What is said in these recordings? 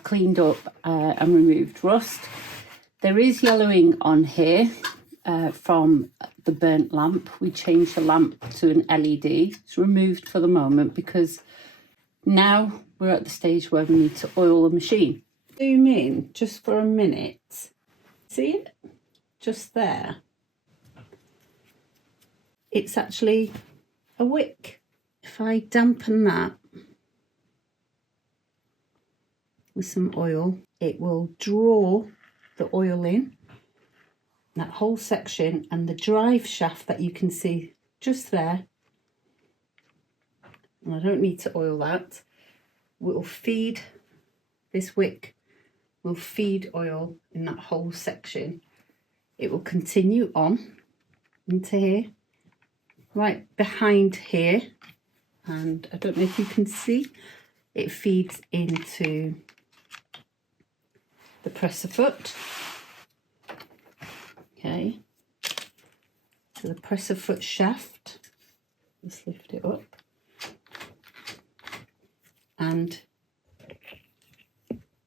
I've cleaned up and removed rust. There is yellowing on here from the burnt lamp. We changed the lamp to an LED. It's removed for the moment because now we're at the stage where we need to oil the machine. Zoom in just for a minute. See it? Just there. It's actually a wick. If I dampen that with some oil, it will draw the oil in that whole section, and the drive shaft that you can see just there, and I don't need to oil that, will feed, this wick will feed oil in that whole section. It will continue on into here, right behind here, and I don't know if you can see, it feeds into the presser foot. Okay, so the presser foot shaft, let's lift it up, and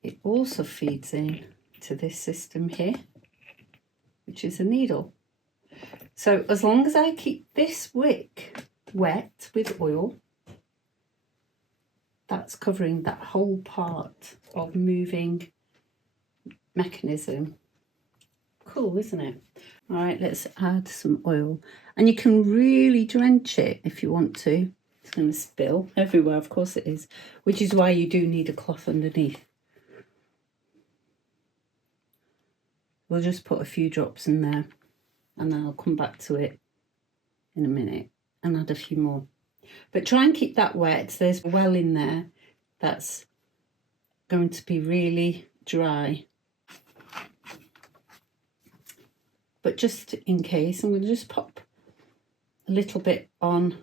it also feeds in to this system here, which is a needle. So as long as I keep this wick wet with oil, that's covering that whole part of moving mechanism. Cool, isn't it? All right, let's add some oil, and you can really drench it if you want to. It's going to spill everywhere, of course it is, which is why you do need a cloth underneath. We'll just put a few drops in there, and then I'll come back to it in a minute and add a few more. But try and keep that wet. There's a well in there that's going to be really dry. But just in case, I'm going to just pop a little bit on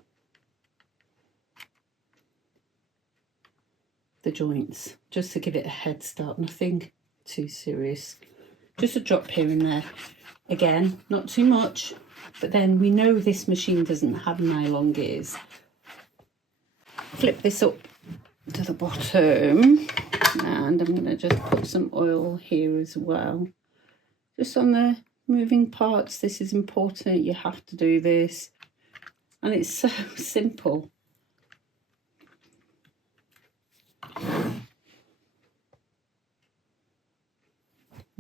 the joints, just to give it a head start. Nothing too serious. Just a drop here and there. Again, not too much, but then we know this machine doesn't have nylon gears. Flip this up to the bottom, and I'm going to just put some oil here as well. Just on the moving parts. This is important. You have to do this. And it's so simple.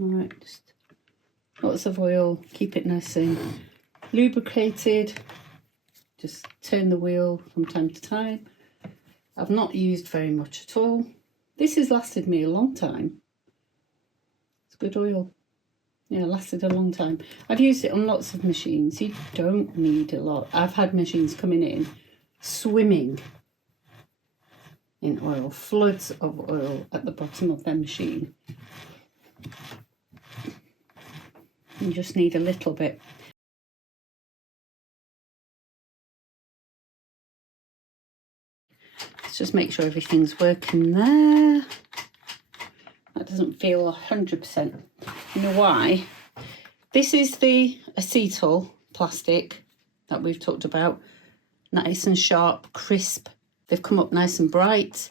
Alright, just lots of oil, keep it nice and lubricated. Just turn the wheel from time to time. I've not used very much at all. This has lasted me a long time. It's good oil. Yeah, lasted a long time. I've used it on lots of machines. You don't need a lot. I've had machines coming in, swimming in oil, floods of oil at the bottom of their machine. You just need a little bit. Let's just make sure everything's working there. That doesn't feel 100%. You know why? This is the acetal plastic that we've talked about. Nice and sharp, crisp. They've come up nice and bright.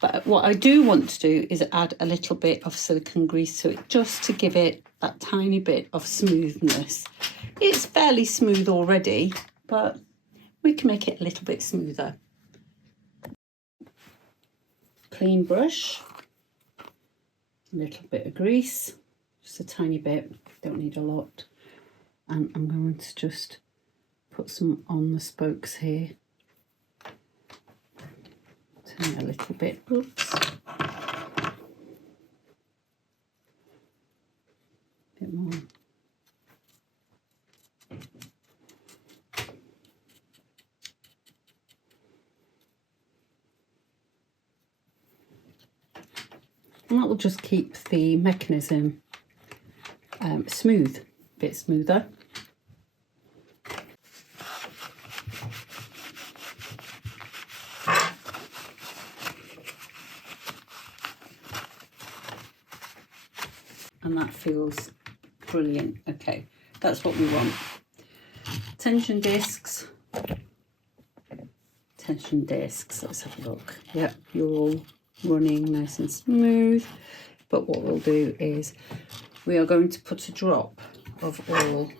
But what I do want to do is add a little bit of silicone grease to it, just to give it that tiny bit of smoothness. It's fairly smooth already, but we can make it a little bit smoother. Clean brush. A little bit of grease, just a tiny bit, don't need a lot. And I'm going to just put some on the spokes here. Turn a little bit, oops. Bit more. And that will just keep the mechanism smooth, a bit smoother. And that feels brilliant. Okay, that's what we want. Tension discs. Tension discs, let's have a look. Yep, you're all running nice and smooth. But what we'll do is we are going to put a drop of oil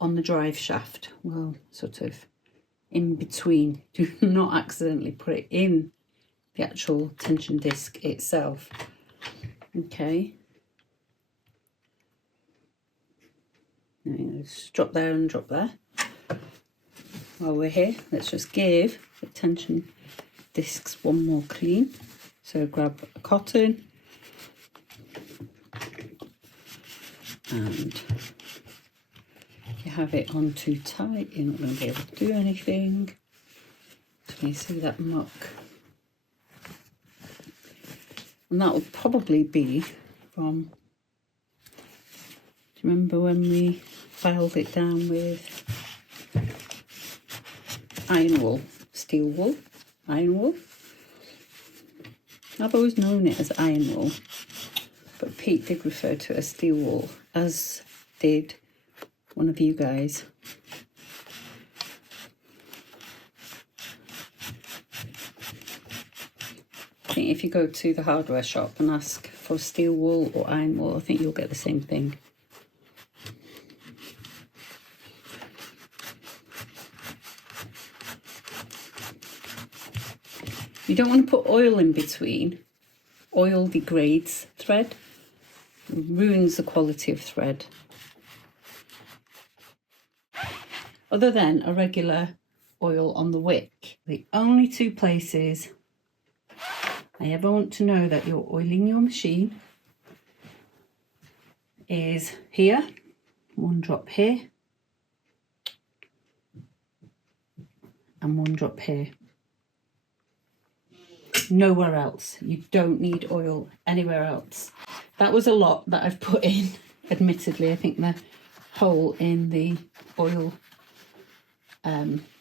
on the drive shaft. Well, sort of in between. Do not accidentally put it in the actual tension disc itself. Okay. Now, just drop there and drop there. While we're here, let's just give the tension discs one more clean. So grab a cotton and if you have it on too tight, you're not going to be able to do anything. Can you see that muck? And that will probably be from, do you remember when we filed it down with iron wool, steel wool, iron wool? I've always known it as iron wool, but Pete did refer to it as steel wool, as did one of you guys. I think if you go to the hardware shop and ask for steel wool or iron wool, I think you'll get the same thing. You don't want to put oil in between. Oil degrades thread, ruins the quality of thread. Other than a regular oil on the wick, the only two places I ever want to know that you're oiling your machine is here, one drop here, and one drop here. Nowhere else. You don't need oil anywhere else. That was a lot that I've put in, admittedly. I think the hole in the oil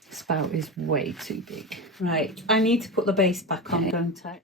spout is way too big. Right, I need to put the base back on, don't I?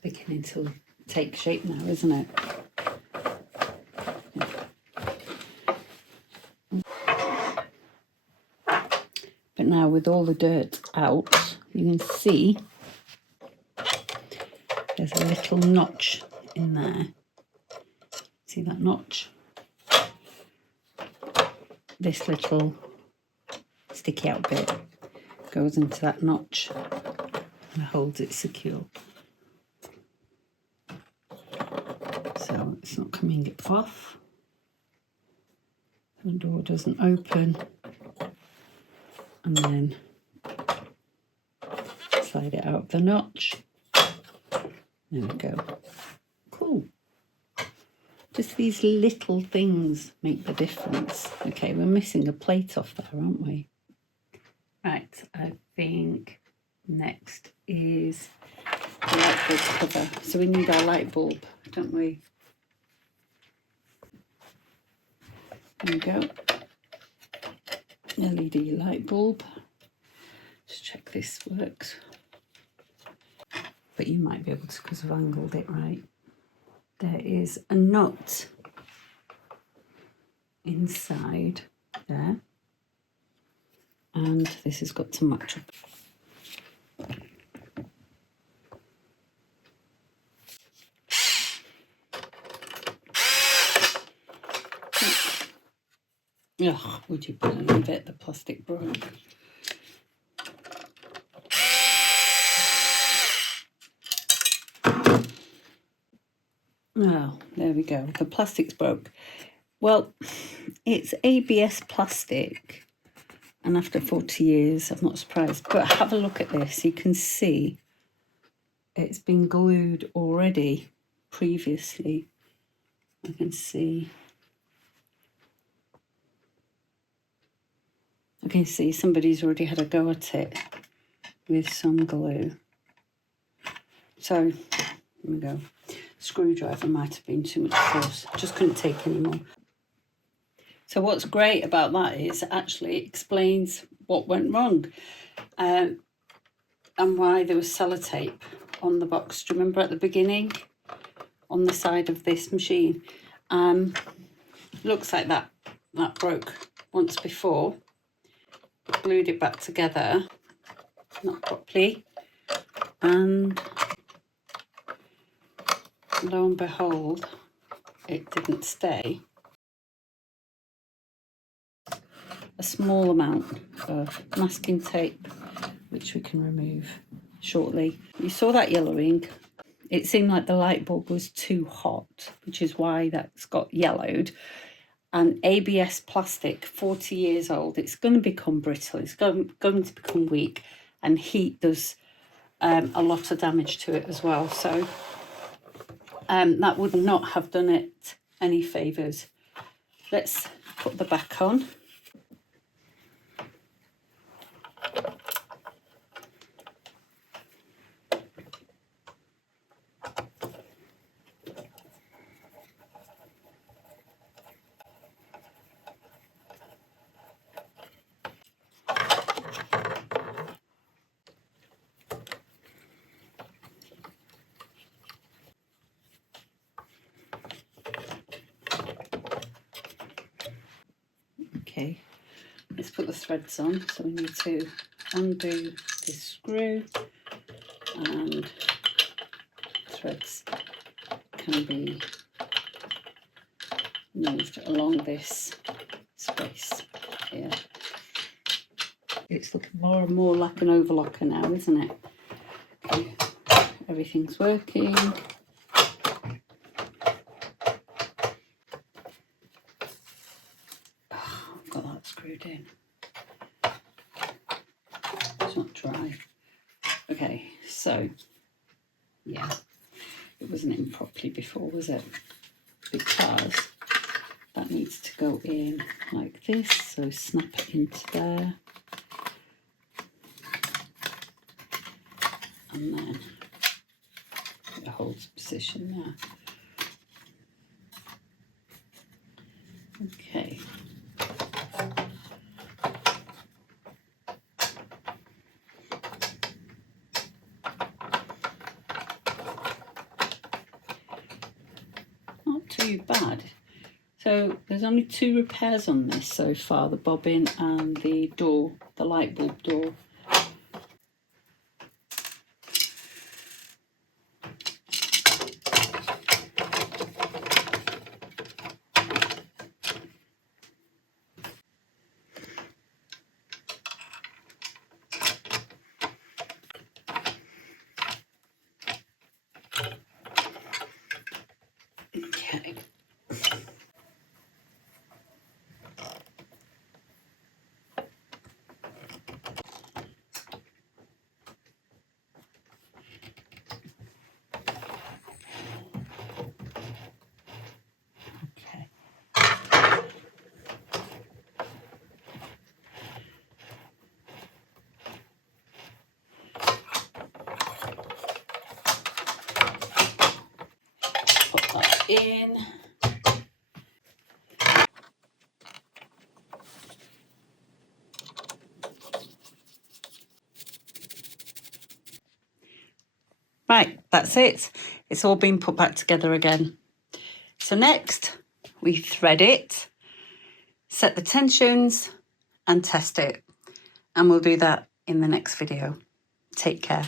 Beginning to take shape now, isn't it? But now with all the dirt out, you can see there's a little notch in there. See that notch? This little sticky out bit goes into that notch and holds it secure. So it's not coming off. The door doesn't open. And then slide it out of the notch. There we go. Cool. Just these little things make the difference. Okay, we're missing a plate off there, aren't we? Right, I think next is the light bulb cover. So we need our light bulb, don't we? There we go. LED light bulb. Just check this works. But you might be able to, because I've angled it right. There is a nut inside there. And this has got to match up. Ugh, would you believe it? The plastic broke. Oh, there we go. The plastic's broke. Well, it's ABS plastic, and after 40 years, I'm not surprised. But have a look at this. You can see it's been glued already previously. I can see. I can see somebody's already had a go at it with some glue. So, here we go. Screwdriver might have been too much force. Just couldn't take any more. So what's great about that is actually it explains what went wrong and why there was sellotape on the box. Do you remember at the beginning on the side of this machine? Looks like that broke once before. Glued it back together, not properly, and lo and behold, it didn't stay. A small amount of masking tape, which we can remove shortly. You saw that yellowing. It seemed like the light bulb was too hot, which is why that's got yellowed. And ABS plastic, 40 years old, it's going to become brittle. It's going to become weak, and heat does a lot of damage to it as well. So that would not have done it any favours. Let's put the back on. Okay, let's put the threads on. So we need to undo this screw, and threads can be moved along this space here. It's looking more and more like an overlocker now, isn't it? Okay. Everything's working. Oh, I've got that screwed in. It's not dry. Okay, so yeah, it wasn't in properly before, was it? Because that needs to go in like this, so snap it into there. And then it holds position there. Okay. Not too bad. So there's only 2 repairs on this so far, the bobbin and the door, the light bulb door. Okay. Okay. Put that in. Right, that's it. It's all been put back together again. So next, we thread it, set the tensions and test it. And we'll do that in the next video. Take care.